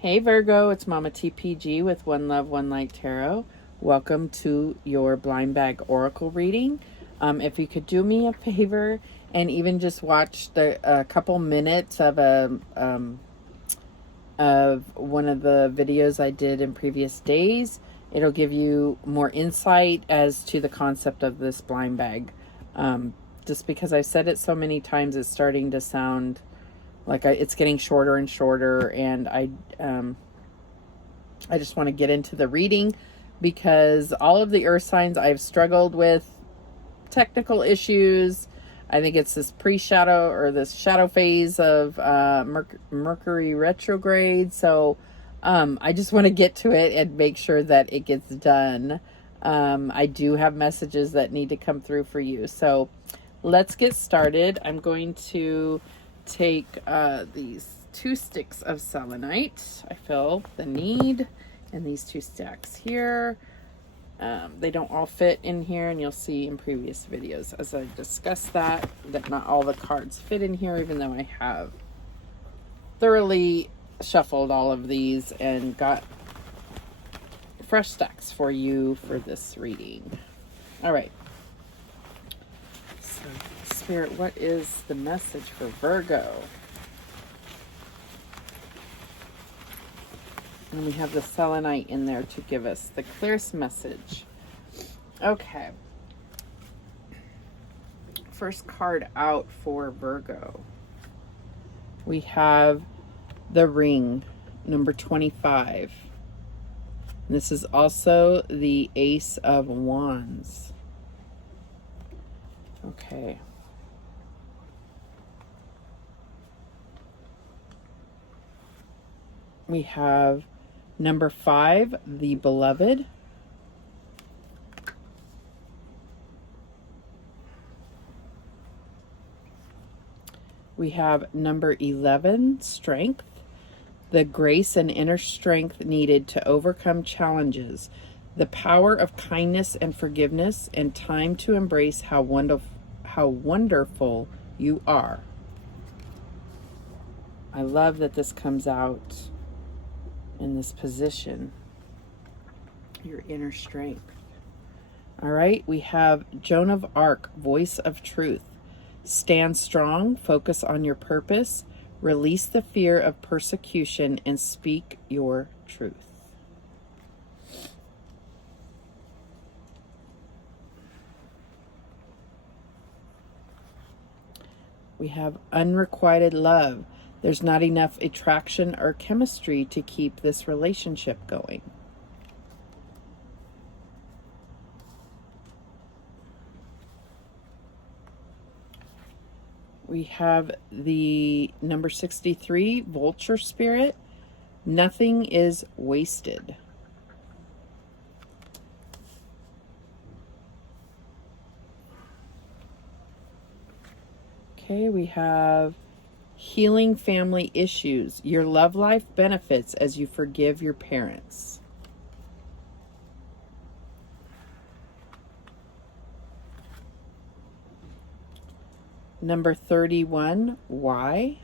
Hey Virgo, it's Mama TPG with One Love, One Light Tarot. Welcome to your blind bag oracle reading. If you could do me a favor and even just watch a couple minutes of one of the videos I did in previous days, it'll give you more insight as to the concept of this blind bag. Just because I've said it so many times, it's starting to sound like it's getting shorter and shorter, and I just want to get into the reading because all of the earth signs I've struggled with technical issues. I think it's this pre-shadow or this shadow phase of Mercury retrograde. So I just want to get to it and make sure that it gets done. I do have messages that need to come through for you. So let's get started. I'm going to take these 2 sticks of selenite. I feel the need, and these 2 stacks here. They don't all fit in here, and you'll see in previous videos as I discuss that not all the cards fit in here, even though I have thoroughly shuffled all of these and got fresh stacks for you for this reading. All right. So, Spirit, what is the message for Virgo? And we have the selenite in there to give us the clearest message. Okay. First card out for Virgo. We have the ring, number 25. And this is also the Ace of Wands. Okay. We have number 5, the Beloved. We have number 11, Strength. The grace and inner strength needed to overcome challenges. The power of kindness and forgiveness, and time to embrace how wonderful you are. I love that this comes out in this position, your inner strength. All right, we have Joan of Arc, Voice of Truth. Stand strong, focus on your purpose, release the fear of persecution, and speak your truth. We have Unrequited Love. There's not enough attraction or chemistry to keep this relationship going. We have the number 63, Vulture Spirit. Nothing is wasted. Okay, we have Healing Family Issues. Your love life benefits as you forgive your parents. Number 31, Why?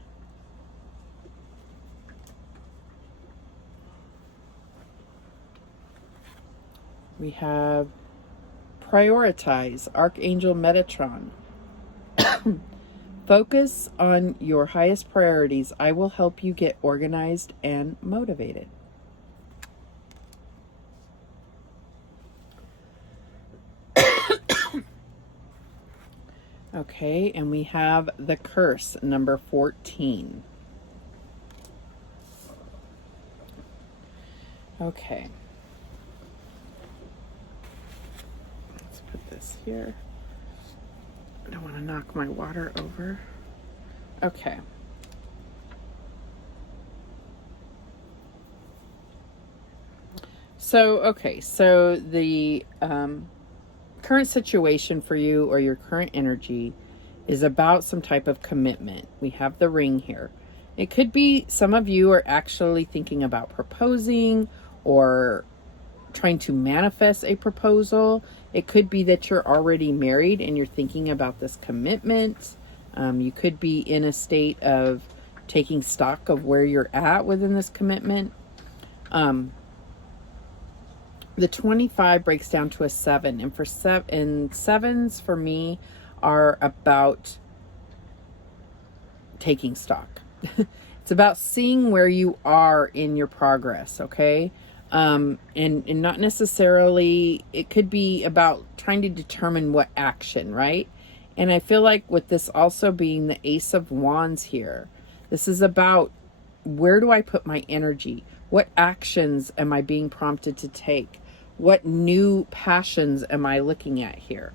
We have Prioritize, Archangel Metatron. Focus on your highest priorities. I will help you get organized and motivated. Okay, and we have the Curse, number 14. Okay. Let's put this here. I don't want to knock my water over. Okay. So the current situation for you, or your current energy, is about some type of commitment. We have the ring here. It could be some of you are actually thinking about proposing or trying to manifest a proposal. It could be that you're already married and you're thinking about this commitment. You could be in a state of taking stock of where you're at within this commitment. The 25 breaks down to a 7, and sevens for me are about taking stock. It's about seeing where you are in your progress, okay? And not necessarily, it could be about trying to determine what action, right? And I feel like with this also being the Ace of Wands here, this is about, where do I put my energy? What actions am I being prompted to take? What new passions am I looking at here?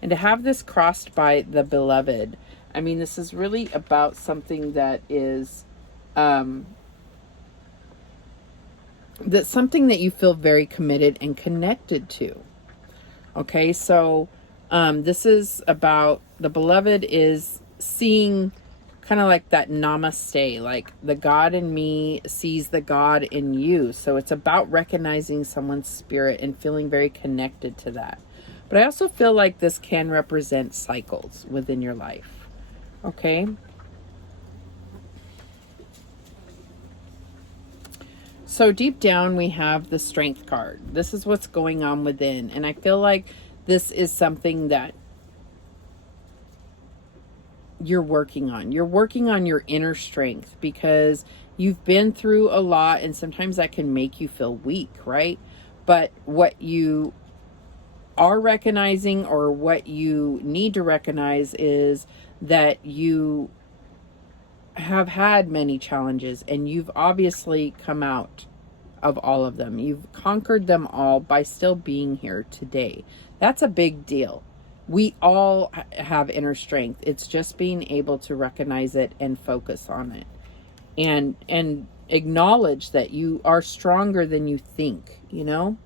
And to have this crossed by the Beloved, I mean, this is really about something that is, that's something that you feel very committed and connected to. Okay, so this is about, the Beloved is seeing kind of like that namaste, like the God in me sees the God in you. So it's about recognizing someone's spirit and feeling very connected to that. But I also feel like this can represent cycles within your life. Okay. So deep down, we have the Strength card. This is what's going on within. And I feel like this is something that you're working on. You're working on your inner strength because you've been through a lot, and sometimes that can make you feel weak, right? But what you are recognizing, or what you need to recognize, is that you have had many challenges and you've obviously come out of all of them. You've conquered them all by still being here today. That's a big deal. We all have inner strength. It's just being able to recognize it and focus on it, and acknowledge that you are stronger than you think, you know?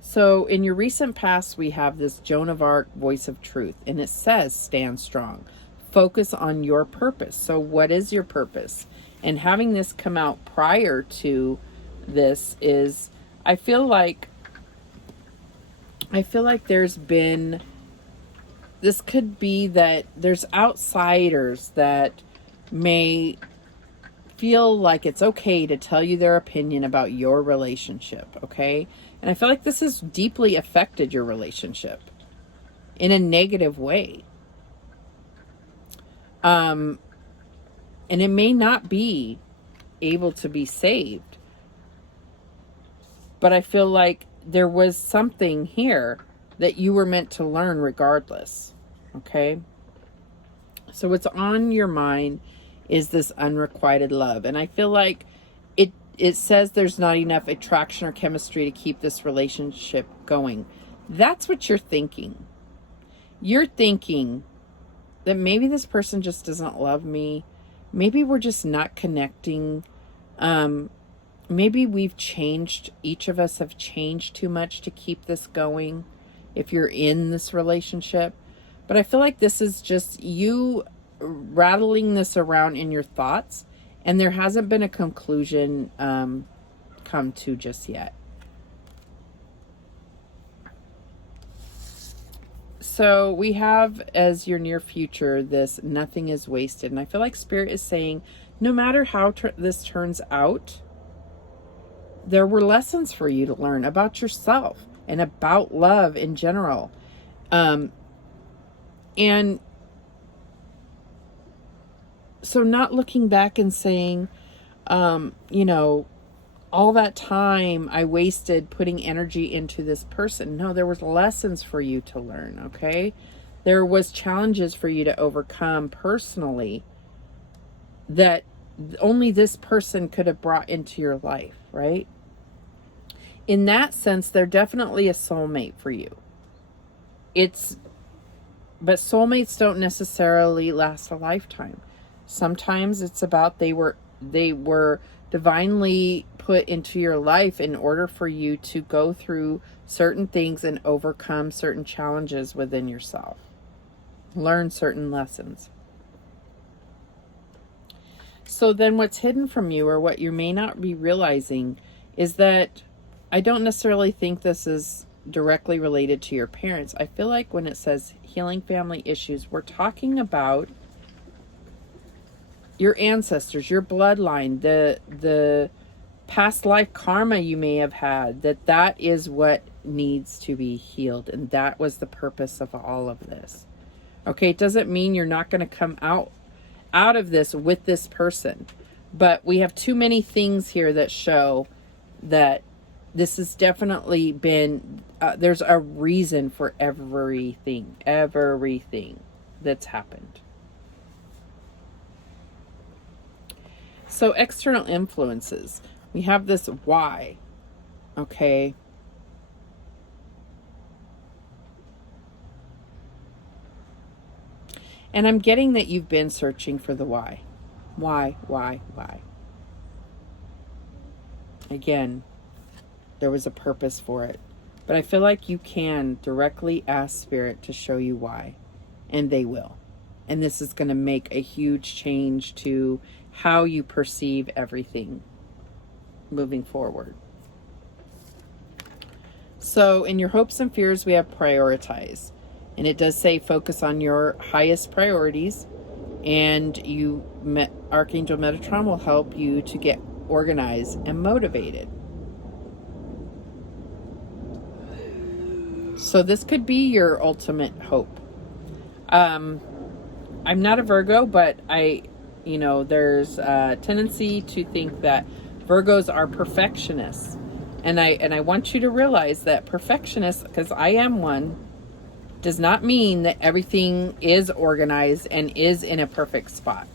So in your recent past, we have this Joan of Arc, voice of truth, and it says, stand strong. Focus on your purpose. So what is your purpose? And having this come out prior to this is, I feel like there's been, this could be that there's outsiders that may feel like it's okay to tell you their opinion about your relationship, okay? And I feel like this has deeply affected your relationship in a negative way. And it may not be able to be saved, but I feel like there was something here that you were meant to learn regardless. Okay. So what's on your mind is this unrequited love. And I feel like it says there's not enough attraction or chemistry to keep this relationship going. That's what you're thinking. You're thinking that maybe this person just doesn't love me. Maybe we're just not connecting. Maybe we've changed. Each of us have changed too much to keep this going if you're in this relationship. But I feel like this is just you rattling this around in your thoughts, and there hasn't been a conclusion come to just yet. So we have as your near future this nothing is wasted. And I feel like Spirit is saying, no matter how this turns out, there were lessons for you to learn about yourself and about love in general. And so not looking back and saying, you know, all that time I wasted putting energy into this person. No, there was lessons for you to learn, okay? There was challenges for you to overcome personally that only this person could have brought into your life, right? In that sense, they're definitely a soulmate for you. But soulmates don't necessarily last a lifetime. Sometimes it's about they were divinely put into your life in order for you to go through certain things and overcome certain challenges within yourself. Learn certain lessons. So then what's hidden from you, or what you may not be realizing, is that I don't necessarily think this is directly related to your parents. I feel like when it says healing family issues, we're talking about your ancestors, your bloodline, the past life karma you may have had, that is what needs to be healed. And that was the purpose of all of this. Okay, it doesn't mean you're not going to come out of this with this person. But we have too many things here that show that this has definitely been, there's a reason for everything that's happened. So external influences. We have this why. Okay. And I'm getting that you've been searching for the why. Why? Again, there was a purpose for it. But I feel like you can directly ask Spirit to show you why. And they will. And this is going to make a huge change to how you perceive everything moving forward. So in your hopes and fears, we have prioritize. And it does say focus on your highest priorities. And Archangel Metatron will help you to get organized and motivated. So this could be your ultimate hope. I'm not a Virgo, but there's a tendency to think that Virgos are perfectionists. And I want you to realize that perfectionists, because I am one, does not mean that everything is organized and is in a perfect spot.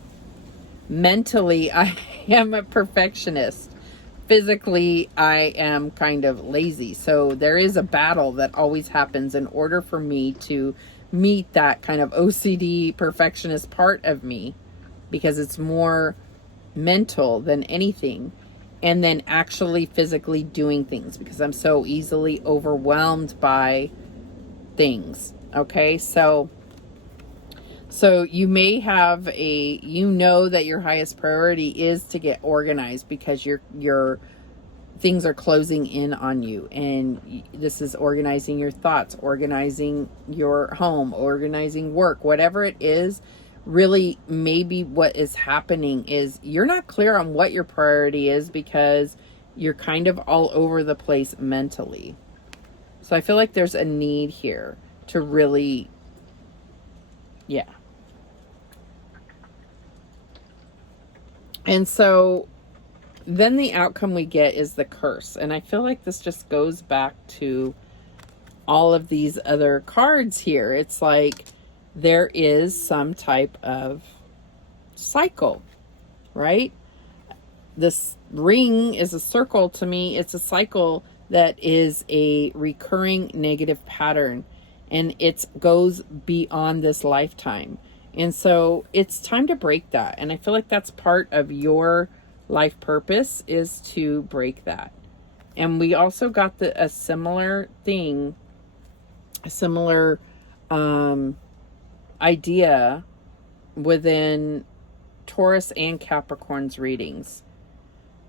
Mentally, I am a perfectionist. Physically, I am kind of lazy. So there is a battle that always happens in order for me to meet that kind of OCD perfectionist part of me, because it's more mental than anything. And then actually physically doing things, because I'm so easily overwhelmed by things. Okay, so you may have that your highest priority is to get organized, because your things are closing in on you, and this is organizing your thoughts, organizing your home, organizing work, whatever it is. Really, maybe what is happening is you're not clear on what your priority is, because you're kind of all over the place mentally. So I feel like there's a need here to really, And so then the outcome we get is the curse. And I feel like this just goes back to all of these other cards here. It's like there is some type of cycle, right? This ring is a circle to me. It's a cycle that is a recurring negative pattern, and it goes beyond this lifetime. And so it's time to break that. And I feel like that's part of your life purpose, is to break that. And we also got a similar thing, a similar idea within Taurus and Capricorn's readings.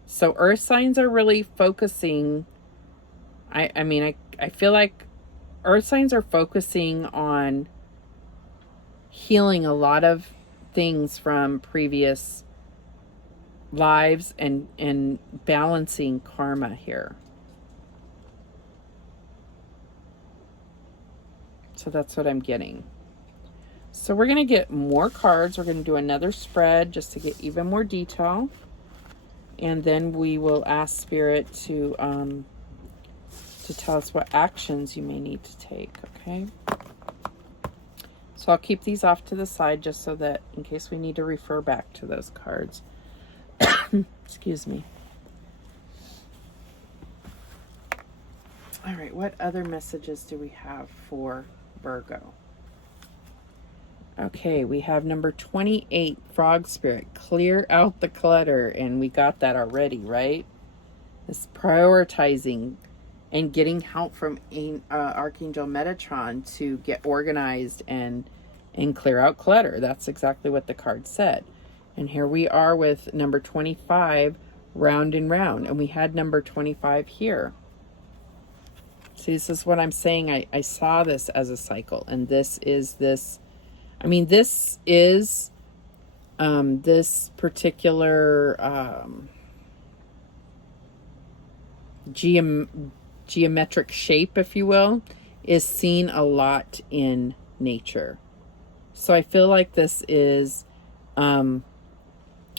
So earth signs are really focusing, I feel like earth signs are focusing on healing a lot of things from previous lives and balancing karma here. So that's what I'm getting. So we're going to get more cards. We're going to do another spread just to get even more detail. And then we will ask Spirit to tell us what actions you may need to take, okay? So I'll keep these off to the side just so that in case we need to refer back to those cards. Excuse me. All right, what other messages do we have for Virgo? Okay, we have number 28, Frog Spirit. Clear out the clutter. And we got that already, right? This prioritizing and getting help from Archangel Metatron to get organized and clear out clutter. That's exactly what the card said. And here we are with number 25, round and round. And we had number 25 here. See, this is what I'm saying. I saw this as a cycle. And this is this particular geometric shape, if you will, is seen a lot in nature. So I feel like this is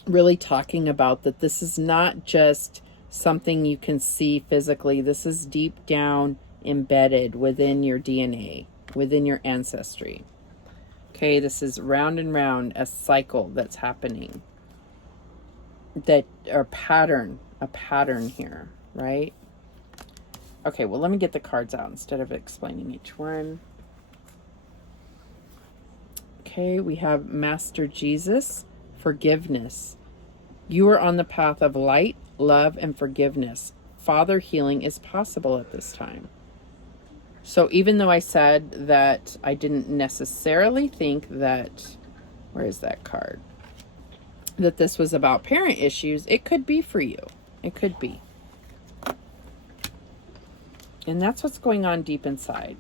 really talking about that this is not just something you can see physically. This is deep down embedded within your DNA, within your ancestry. Okay, this is round and round, a cycle that's happening. That a pattern here, right? Okay, well, let me get the cards out instead of explaining each one. Okay, we have Master Jesus, forgiveness. You are on the path of light, love, and forgiveness. Father healing is possible at this time. So even though I said that I didn't necessarily think that, where is that card? That this was about parent issues, it could be for you. It could be. And that's what's going on deep inside.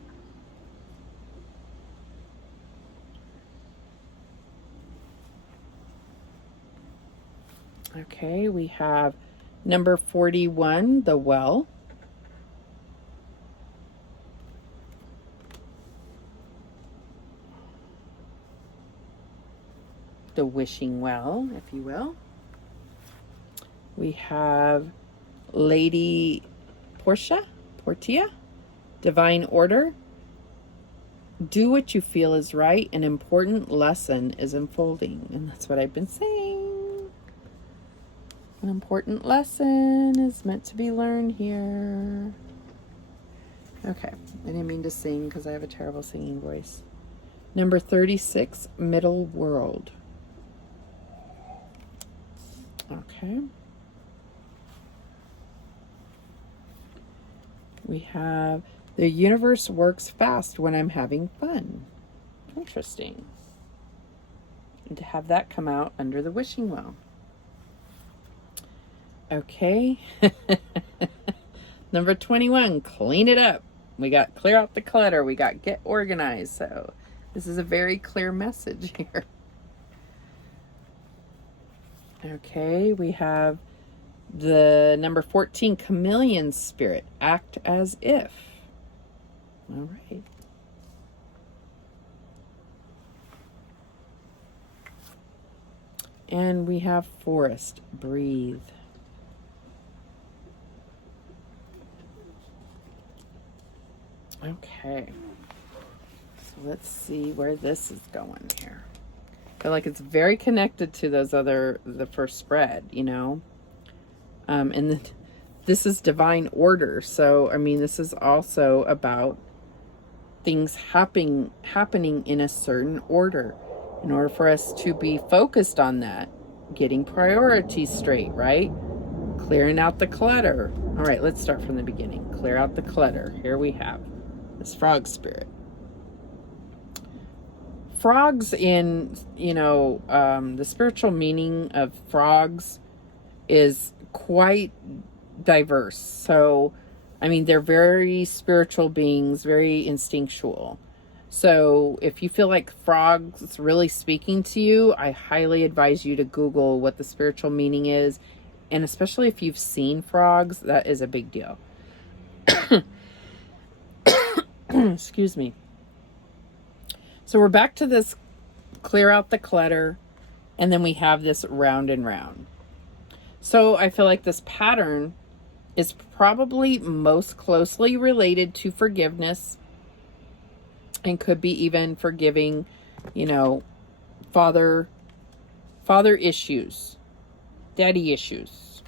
Okay, we have number 41, the well. The wishing well, if you will. We have Lady Portia, divine order. Do what you feel is right. An important lesson is unfolding. And that's what I've been saying. An important lesson is meant to be learned here. Okay, I didn't mean to sing because I have a terrible singing voice. Number 36, middle world. Okay. We have the universe works fast when I'm having fun. Interesting. And to have that come out under the wishing well. Okay. Number 21, clean it up. We got clear out the clutter. We got get organized. So this is a very clear message here. Okay, we have the number 14, chameleon spirit. Act as if. All right. And we have forest. Breathe. Okay. So let's see where this is going here. I feel like it's very connected to those the first spread, you know. And this is divine order. So, I mean, this is also about things happening in a certain order. In order for us to be focused on that, getting priorities straight, right? Clearing out the clutter. All right, let's start from the beginning. Clear out the clutter. Here we have this frog spirit. Frogs in, the spiritual meaning of frogs is quite diverse. So, I mean, they're very spiritual beings, very instinctual. So if you feel like frogs really speaking to you, I highly advise you to Google what the spiritual meaning is. And especially if you've seen frogs, that is a big deal. Excuse me. So we're back to this clear out the clutter, and then we have this round and round. So I feel like this pattern is probably most closely related to forgiveness, and could be even forgiving, father issues, daddy issues.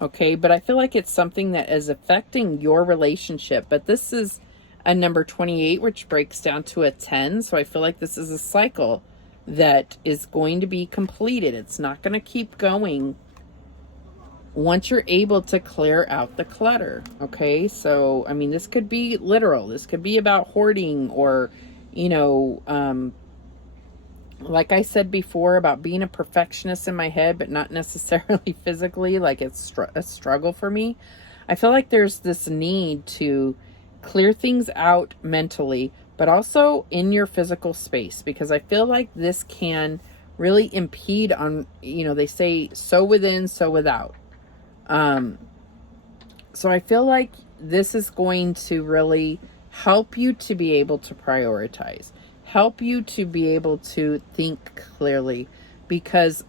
Okay, but I feel like it's something that is affecting your relationship. But this is a number 28, which breaks down to a 10. So I feel like this is a cycle that is going to be completed. It's not going to keep going once you're able to clear out the clutter. Okay, so I mean, this could be literal. This could be about hoarding, or like I said before, about being a perfectionist in my head, but not necessarily physically. Like, it's a struggle for me. I feel like there's this need to clear things out mentally, but also in your physical space, because I feel like this can really impede on, they say sow within, sow without. So I feel like this is going to really help you to be able to prioritize, help you to be able to think clearly, because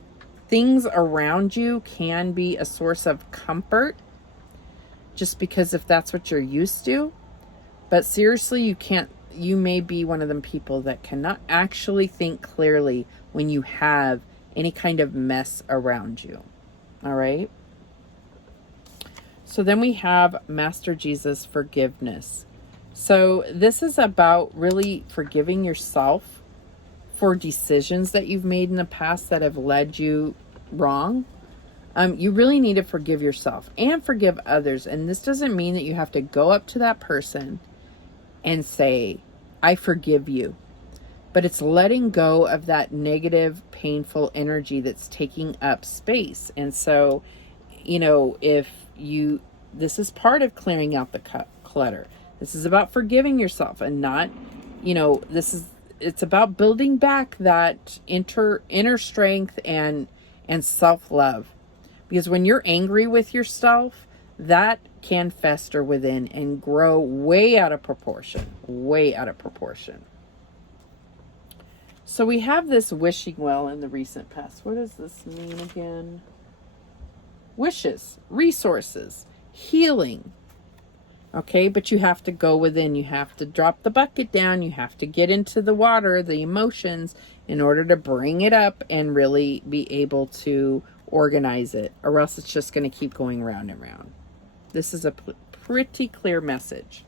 things around you can be a source of comfort just because if that's what you're used to. But seriously, you may be one of them people that cannot actually think clearly when you have any kind of mess around you. All right. So then we have Master Jesus forgiveness. So this is about really forgiving yourself for decisions that you've made in the past that have led you wrong. You really need to forgive yourself and forgive others. And this doesn't mean that you have to go up to that person and say, I forgive you. But it's letting go of that negative, painful energy that's taking up space. And so, this is part of clearing out the clutter. This is about forgiving yourself and not, it's about building back that inner strength and self-love. Because when you're angry with yourself, that can fester within and grow way out of proportion. So we have this wishing well in the recent past. What does this mean again? Wishes, resources, healing. Okay, but you have to go within. You have to drop the bucket down. You have to get into the water, the emotions, in order to bring it up and really be able to organize it, or else it's just going to keep going round and round. This is a pretty clear message.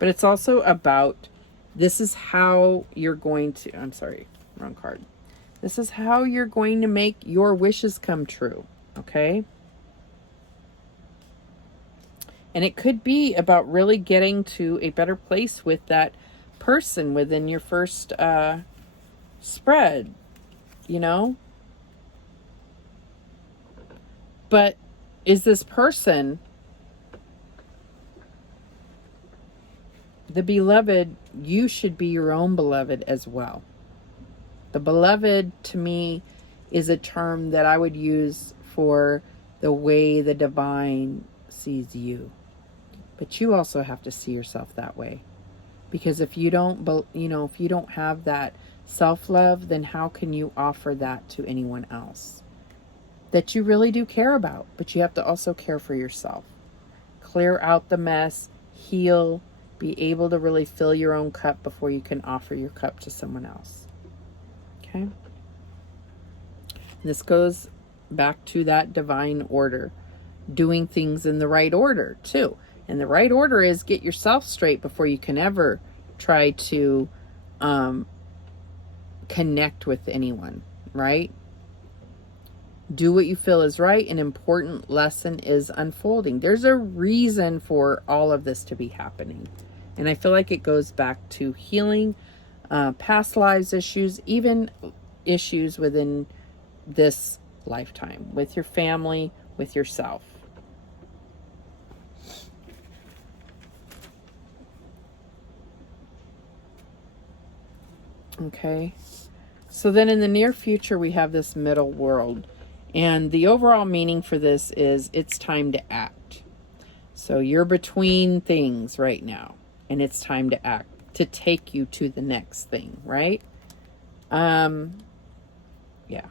But it's also about, this is how you're going to, I'm sorry, wrong card. This is how you're going to make your wishes come true, okay? And it could be about really getting to a better place with that person within your first spread, But is this person the beloved? You should be your own beloved as well. The beloved, to me, is a term that I would use for the way the divine sees you. But you also have to see yourself that way. Because if you don't, if you don't have that self-love, then how can you offer that to anyone else that you really do care about? But you have to also care for yourself. Clear out the mess, heal, be able to really fill your own cup before you can offer your cup to someone else. Okay? And this goes back to that divine order. Doing things in the right order, too. And the right order is get yourself straight before you can ever try to connect with anyone, right? Do what you feel is right. An important lesson is unfolding. There's a reason for all of this to be happening. And I feel like it goes back to healing, past lives issues, even issues within this lifetime, with your family, with yourself. Okay. So then in the near future, we have this middle world. And the overall meaning for this is it's time to act. So you're between things right now, and it's time to act to take you to the next thing, right? Yeah.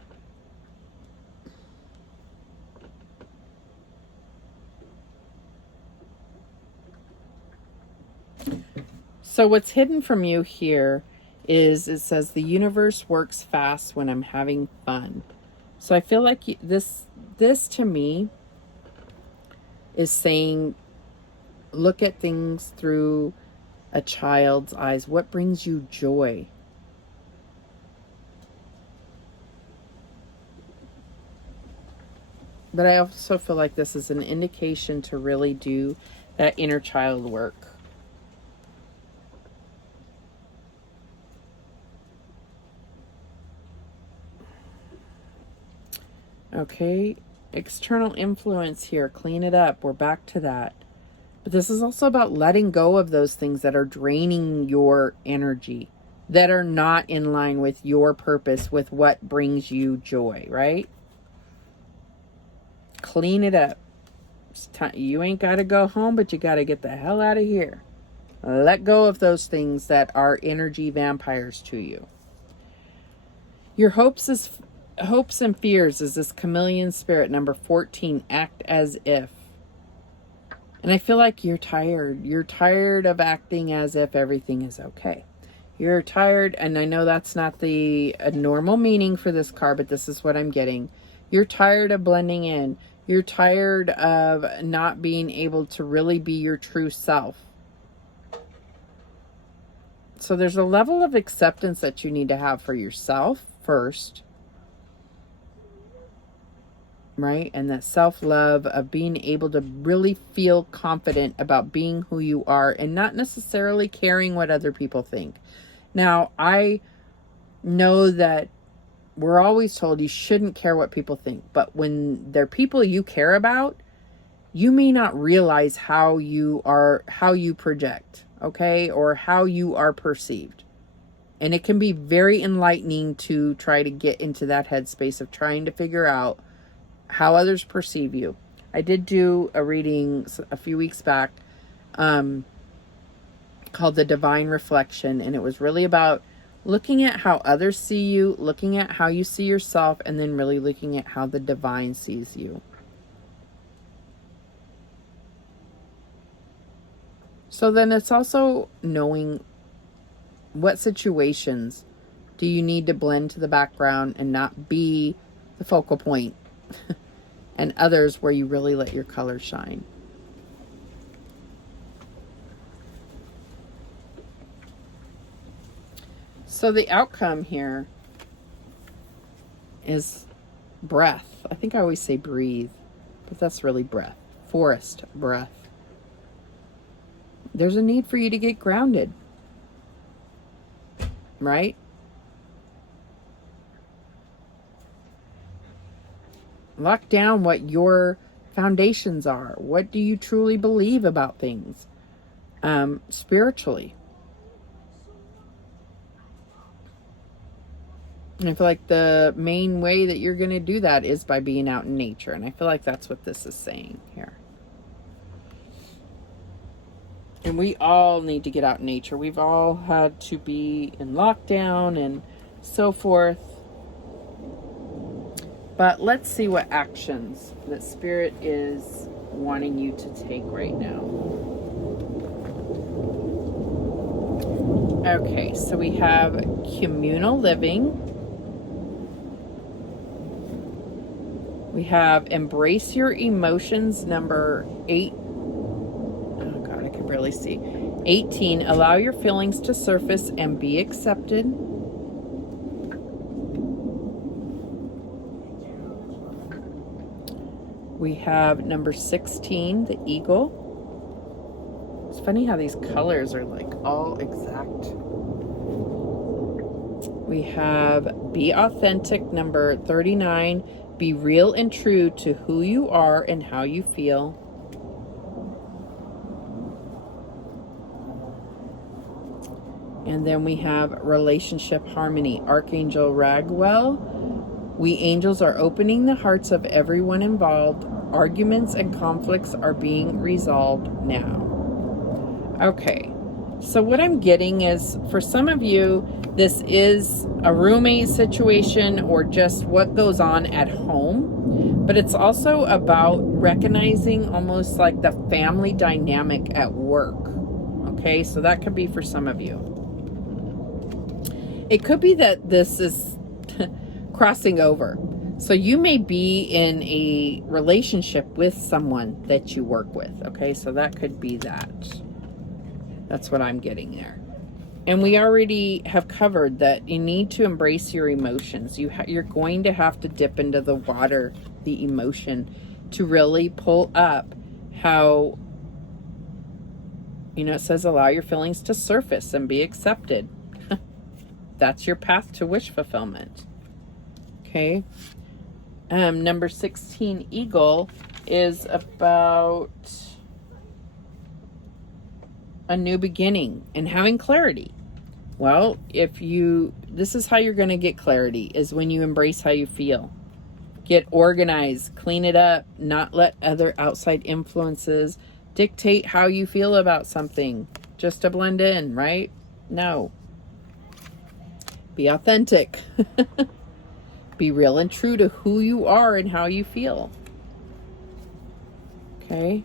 So what's hidden from you here is it says the universe works fast when I'm having fun. So I feel like this to me is saying, look at things through a child's eyes. What brings you joy? But I also feel like this is an indication to really do that inner child work. Okay, external influence here, clean it up. We're back to that. But this is also about letting go of those things that are draining your energy, that are not in line with your purpose, with what brings you joy, right? Clean it up. You ain't got to go home, but you got to get the hell out of here. Let go of those things that are energy vampires to you. Your hopes and fears is this chameleon spirit, number 14, act as if. And I feel like you're tired. You're tired of acting as if everything is okay. You're tired, and I know that's not the normal meaning for this card, but this is what I'm getting. You're tired of blending in. You're tired of not being able to really be your true self. So there's a level of acceptance that you need to have for yourself first, right? And that self-love of being able to really feel confident about being who you are and not necessarily caring what other people think. Now, I know that we're always told you shouldn't care what people think, but when they're people you care about, you may not realize how you project, okay, or how you are perceived. And it can be very enlightening to try to get into that headspace of trying to figure out how others perceive you. I did do a reading a few weeks back called The Divine Reflection, and it was really about looking at how others see you, looking at how you see yourself, and then really looking at how the divine sees you. So then it's also knowing what situations do you need to blend to the background and not be the focal point, and others where you really let your color shine. So the outcome here is breath. I think I always say breathe, but that's really breath. Forest breath. There's a need for you to get grounded, right? Lock down what your foundations are. What do you truly believe about things spiritually? And I feel like the main way that you're going to do that is by being out in nature. And I feel like that's what this is saying here. And we all need to get out in nature. We've all had to be in lockdown and so forth. But let's see what actions that Spirit is wanting you to take right now. Okay, so we have communal living. We have embrace your emotions, number 8. Oh God, I can barely see. 18, allow your feelings to surface and be accepted. We have number 16, the eagle. It's funny how these colors are like all exact. We have be authentic, number 39. Be real and true to who you are and how you feel. And then we have relationship harmony, Archangel Raguel. We angels are opening the hearts of everyone involved. Arguments and conflicts are being resolved now. Okay, so what I'm getting is, for some of you, this is a roommate situation or just what goes on at home. But it's also about recognizing almost like the family dynamic at work. Okay, so that could be for some of you. It could be that this is crossing over. So you may be in a relationship with someone that you work with. Okay, so that could be that. That's what I'm getting there. And we already have covered that you need to embrace your emotions. You're going to have to dip into the water, the emotion, to really pull up how, it says allow your feelings to surface and be accepted. That's your path to wish fulfillment. Okay. Number 16, eagle, is about a new beginning and having clarity. Well, this is how you're going to get clarity, is when you embrace how you feel. Get organized, clean it up, not let other outside influences dictate how you feel about something just to blend in, right? No. Be authentic. Be real and true to who you are and how you feel. Okay?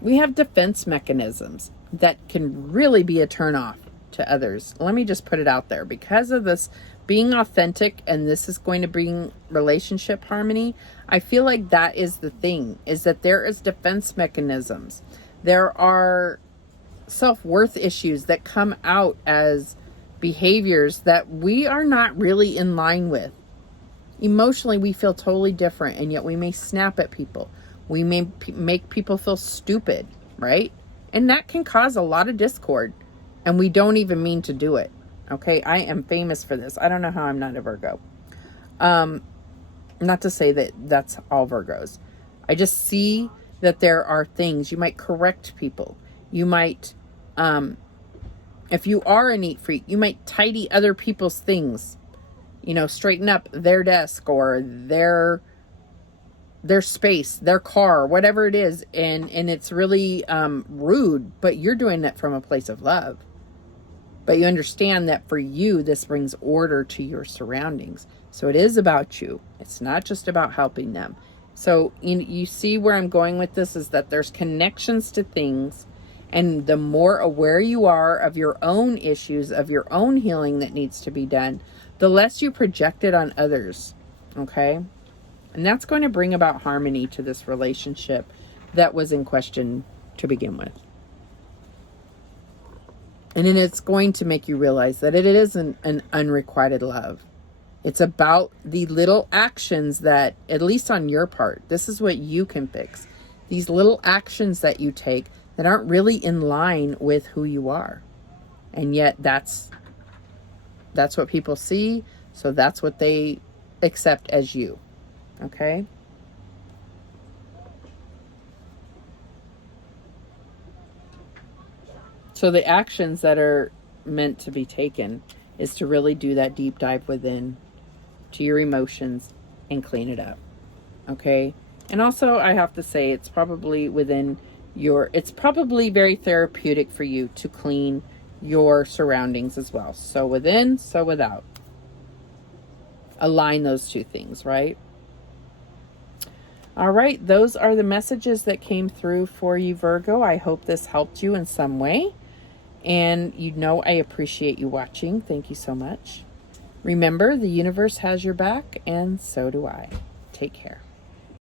We have defense mechanisms that can really be a turnoff to others. Let me just put it out there. Because of this being authentic, and this is going to bring relationship harmony, I feel like that is the thing, is that there is defense mechanisms. There are self-worth issues that come out as behaviors that we are not really in line with. Emotionally, we feel totally different, and yet we may snap at people. We may make people feel stupid, right? And that can cause a lot of discord, and we don't even mean to do it. Okay, I am famous for this. I don't know how I'm not a Virgo. Not to say that that's all Virgos. I just see that there are things. You might correct people. You might, if you are a neat freak, you might tidy other people's things. You know, straighten up their desk or their space, their car, whatever it is. And it's really rude, but you're doing it from a place of love. But you understand that for you, this brings order to your surroundings. So it is about you. It's not just about helping them. So you see where I'm going with this, is that there's connections to things. And the more aware you are of your own issues, of your own healing that needs to be done, the less you project it on others. Okay? And that's going to bring about harmony to this relationship that was in question to begin with. And then it's going to make you realize that it isn't an unrequited love. It's about the little actions that, at least on your part, this is what you can fix. These little actions that you take that aren't really in line with who you are. And yet that's what people see. So that's what they accept as you. Okay? So the actions that are meant to be taken is to really do that deep dive within to your emotions and clean it up. Okay? And also, I have to say, it's probably it's probably very therapeutic for you to clean your surroundings as well. So within, so without. Align those two things, right? All right, those are the messages that came through for you, Virgo. I hope this helped you in some way. And you know I appreciate you watching. Thank you so much. Remember, the universe has your back, and so do I. Take care.